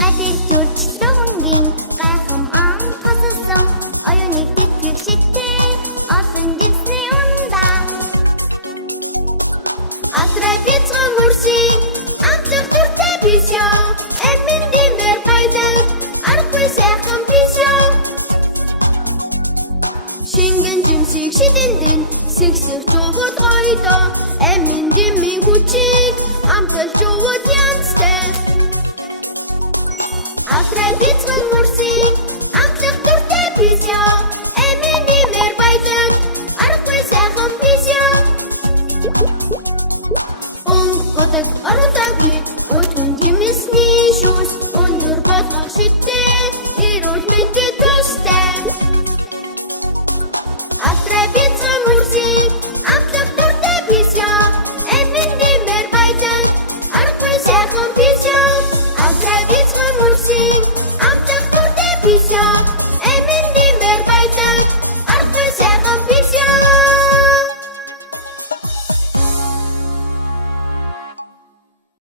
Гадил жүрчлөнгийн гайхам ам хассан оюуныг тэтгэх шигтэй олон жилсний унда Атрай бицгэн мөрсийн амтлах дүртэй бишё эмэн димэр баялаг аргагүй сайхан бишё Шингэн жимсийг шидэндэн сэгсэх жугууд гойдо эмэн димийн хүчийг амтлах жугууд янзтай Атрай бицгэн мөрсийн амтлах дүртэй бишё эмэн димэр баялаг аргагүй сайхан бишё Одаг аратаги өтгөн жимсний шүүс өндөр болгох шидтэй ирүүл мэдээ тустай Атрай бицгэн мөрсийн амтлах дүртэй бишё эмэн димэр баялаг аргагүй сайхан бишё Атрай бицгэн мөрсийн амтлах дүртэй бишё эмэн димэр баялаг аргагүй сайхан бишё